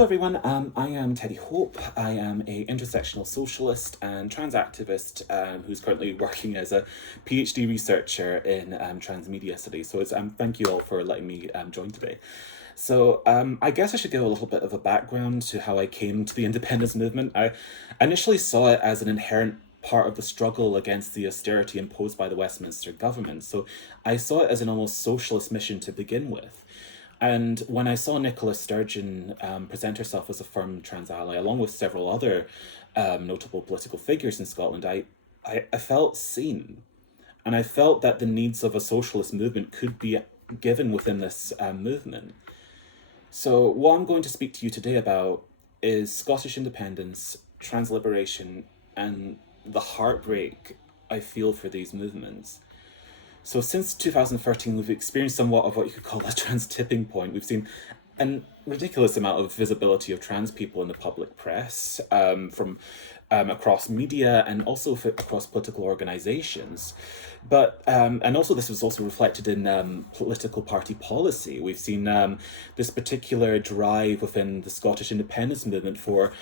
Hello everyone, I am Teddy Hope. I am a intersectional socialist and trans activist who's currently working as a PhD researcher in transmedia studies. So thank you all for letting me join today. I guess I should give a little bit of a background to how I came to the independence movement. I initially saw it as an inherent part of the struggle against the austerity imposed by the Westminster government. So I saw it as an almost socialist mission to begin with. And when I saw Nicola Sturgeon present herself as a firm trans ally, along with several other notable political figures in Scotland, I felt seen. And I felt that the needs of a socialist movement could be given within this movement. So, what I'm going to speak to you today about is Scottish independence, trans liberation, and the heartbreak I feel for these movements. So since 2013, we've experienced somewhat of what you could call a trans tipping point. We've seen a ridiculous amount of visibility of trans people in the public press, from across media and also across political organizations. And also this was also reflected in political party policy. We've seen this particular drive within the Scottish independence movement for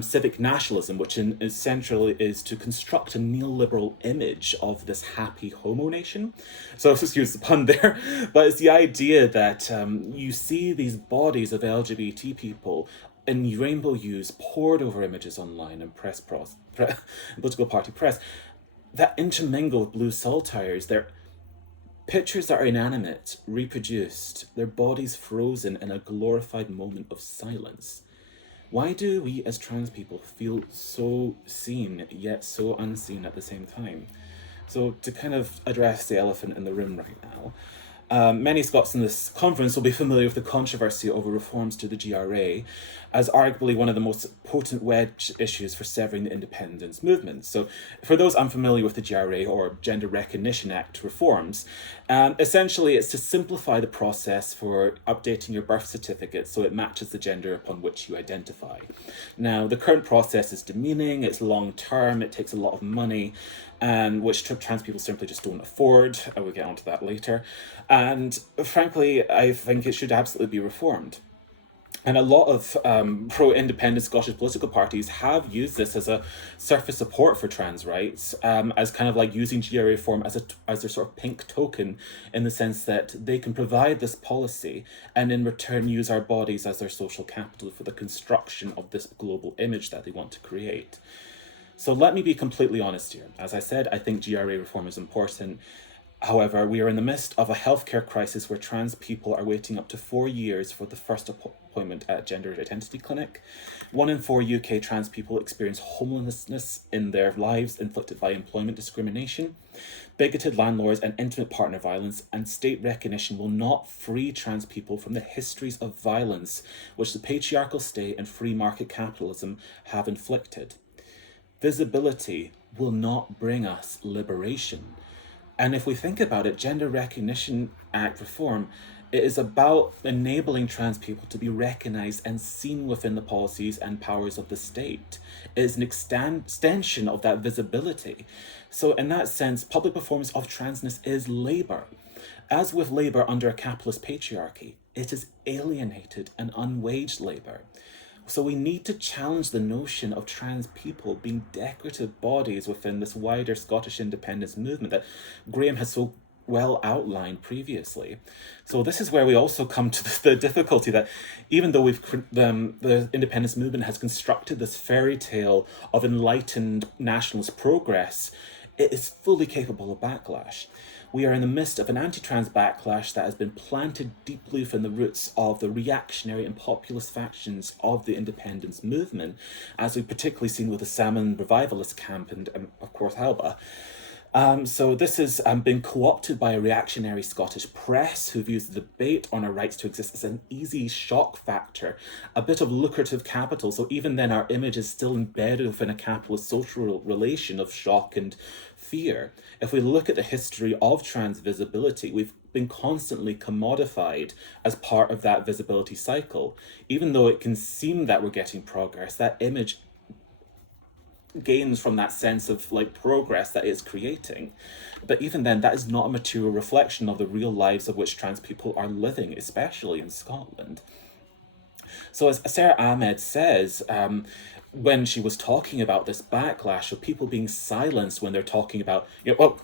civic nationalism, which essentially is to construct a neoliberal image of this happy homo nation. So excuse the pun there, but it's the idea that you see these bodies of LGBT people in rainbow hues poured over images online and political party press that intermingle with blue saltires. They're pictures that are inanimate, reproduced, their bodies frozen in a glorified moment of silence. Why do we as trans people feel so seen yet so unseen at the same time? So to kind of address the elephant in the room right now, many Scots in this conference will be familiar with the controversy over reforms to the GRA as arguably one of the most potent wedge issues for severing the independence movement. So for those unfamiliar with the GRA, or Gender Recognition Act reforms, essentially it's to simplify the process for updating your birth certificate so it matches the gender upon which you identify. Now, the current process is demeaning, it's long term, it takes a lot of money, and which trans people simply just don't afford. I will get onto that later. And frankly, I think it should absolutely be reformed. And a lot of pro-independent Scottish political parties have used this as a surface support for trans rights, as kind of like using GRA reform as their sort of pink token, in the sense that they can provide this policy and in return use our bodies as their social capital for the construction of this global image that they want to create. So let me be completely honest here. As I said, I think GRA reform is important. However, we are in the midst of a healthcare crisis where trans people are waiting up to 4 years for the first appointment at a gender identity clinic. 1 in 4 UK trans people experience homelessness in their lives inflicted by employment discrimination. Bigoted landlords and intimate partner violence and state recognition will not free trans people from the histories of violence which the patriarchal state and free market capitalism have inflicted. Visibility will not bring us liberation. And if we think about it, Gender Recognition Act reform, it is about enabling trans people to be recognised and seen within the policies and powers of the state. It is an extension of that visibility. So in that sense, public performance of transness is labour. As with labour under a capitalist patriarchy, it is alienated and unwaged labour. So we need to challenge the notion of trans people being decorative bodies within this wider Scottish independence movement that Graham has so well outlined previously. So this is where we also come to the difficulty that even though the independence movement has constructed this fairy tale of enlightened nationalist progress, it is fully capable of backlash. We are in the midst of an anti-trans backlash that has been planted deeply within the roots of the reactionary and populist factions of the independence movement, as we've particularly seen with the Salmon Revivalist camp and, of course, Alba. So this has been co-opted by a reactionary Scottish press who views the debate on our rights to exist as an easy shock factor, a bit of lucrative capital. So even then our image is still embedded within a capitalist social relation of shock and fear. If we look at the history of trans visibility, we've been constantly commodified as part of that visibility cycle. Even though it can seem that we're getting progress, that image gains from that sense of like progress that it's creating. But even then, that is not a material reflection of the real lives of which trans people are living, especially in Scotland. So as Sarah Ahmed says, when she was talking about this backlash of people being silenced when they're talking about,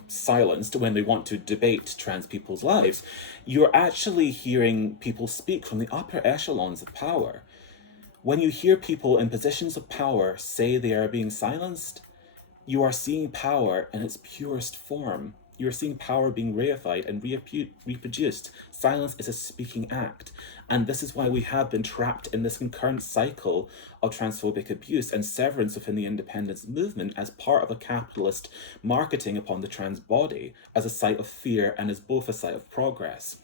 silenced when they want to debate trans people's lives, you're actually hearing people speak from the upper echelons of power. When you hear people in positions of power say they are being silenced, you are seeing power in its purest form. You are seeing power being reified and reproduced. Silence is a speaking act. And this is why we have been trapped in this concurrent cycle of transphobic abuse and severance within the independence movement as part of a capitalist marketing upon the trans body as a site of fear and as both a site of progress.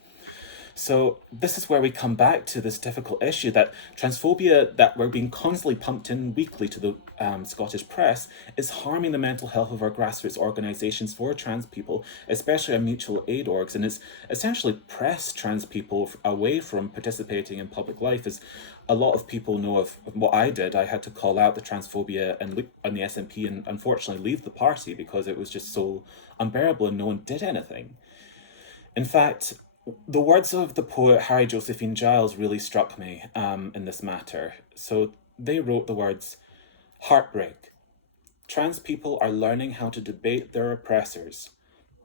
So this is where we come back to this difficult issue that transphobia that we're being constantly pumped in weekly to the Scottish press is harming the mental health of our grassroots organisations for trans people, especially our mutual aid orgs, and it's essentially pressed trans people away from participating in public life. As a lot of people know of what I did, I had to call out the transphobia and the SNP and unfortunately leave the party because it was just so unbearable and no one did anything. In fact, the words of the poet Harry Josephine Giles really struck me in this matter. So they wrote the words, "Heartbreak. Trans people are learning how to debate their oppressors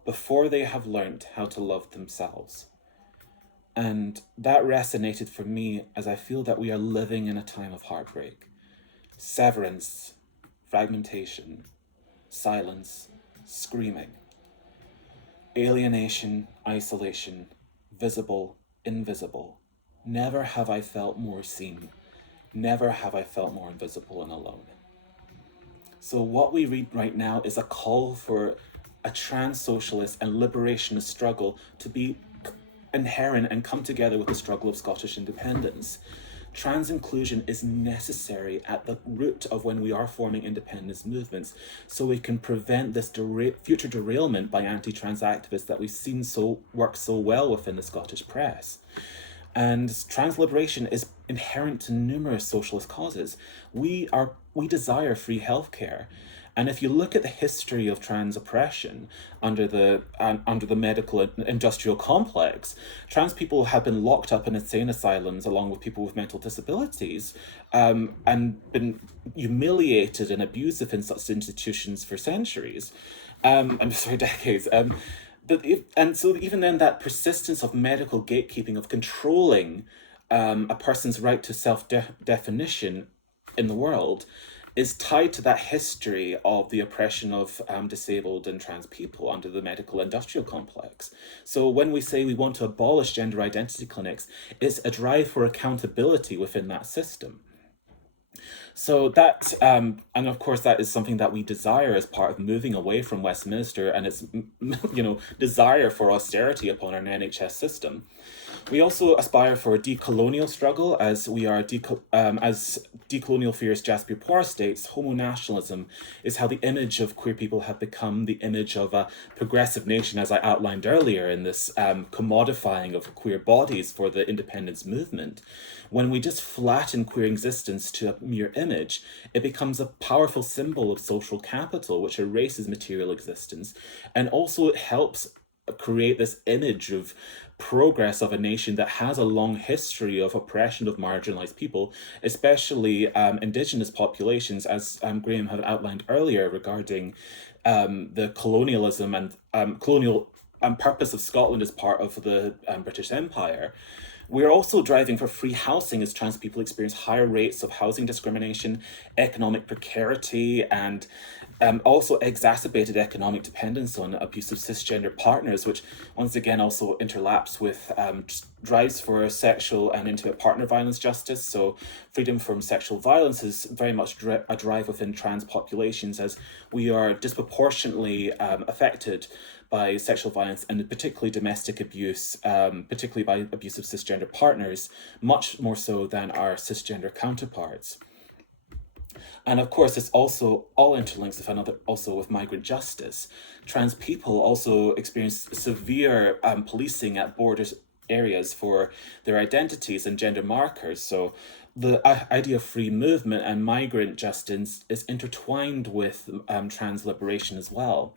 before they have learnt how to love themselves." And that resonated for me as I feel that we are living in a time of heartbreak. Severance, fragmentation, silence, screaming. Alienation, isolation, visible, invisible. Never have I felt more seen. Never have I felt more invisible and alone. So what we read right now is a call for a trans socialist and liberationist struggle to be inherent and come together with the struggle of Scottish independence. Trans inclusion is necessary at the root of when we are forming independence movements so we can prevent this future derailment by anti-trans activists that we've seen work so well within the Scottish press. And trans liberation is inherent to numerous socialist causes. We desire free healthcare. And if you look at the history of trans oppression under the medical and industrial complex, trans people have been locked up in insane asylums along with people with mental disabilities, and been humiliated and abused within such institutions for centuries, decades. And so even then, that persistence of medical gatekeeping, of controlling a person's right to self-definition in the world, is tied to that history of the oppression of disabled and trans people under the medical industrial complex. So when we say we want to abolish gender identity clinics, it's a drive for accountability within that system. So that, and of course, that is something that we desire as part of moving away from Westminster and its, desire for austerity upon our NHS system. We also aspire for a decolonial struggle, as we are as decolonial theorist Jasper Poir states, homo-nationalism is how the image of queer people have become the image of a progressive nation, as I outlined earlier in this commodifying of queer bodies for the independence movement. When we just flatten queer existence to a mere image, it becomes a powerful symbol of social capital, which erases material existence, and also it helps create this image of progress of a nation that has a long history of oppression of marginalized people, especially indigenous populations, as Graham had outlined earlier regarding the colonialism and colonial purpose of Scotland as part of the British Empire. We're also driving for free housing as trans people experience higher rates of housing discrimination, economic precarity, and also exacerbated economic dependence on abusive cisgender partners, which once again also interlaps with drives for sexual and intimate partner violence justice. So freedom from sexual violence is very much a drive within trans populations, as we are disproportionately affected by sexual violence and particularly domestic abuse, particularly by abusive cisgender partners, much more so than our cisgender counterparts. And of course, it's also all interlinks with migrant justice. Trans people also experience severe policing at borders areas for their identities and gender markers. So the idea of free movement and migrant justice is intertwined with trans liberation as well.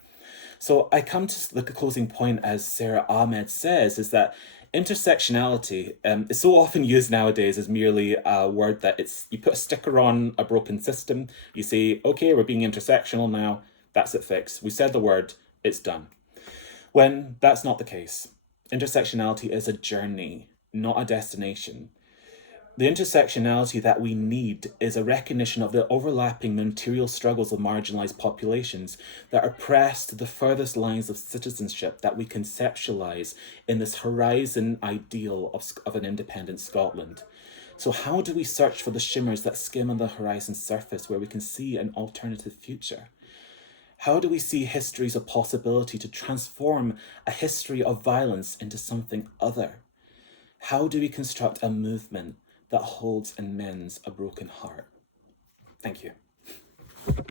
So I come to the closing point, as Sarah Ahmed says, is that Intersectionality is so often used nowadays as merely a word that you put a sticker on a broken system. You say, okay, we're being intersectional now. That's it fixed. We said the word, it's done. When that's not the case. Intersectionality is a journey, not a destination. The intersectionality that we need is a recognition of the overlapping material struggles of marginalised populations that are pressed to the furthest lines of citizenship that we conceptualise in this horizon ideal of an independent Scotland. So how do we search for the shimmers that skim on the horizon surface where we can see an alternative future? How do we see histories of possibility to transform a history of violence into something other? How do we construct a movement that holds and mends a broken heart? Thank you.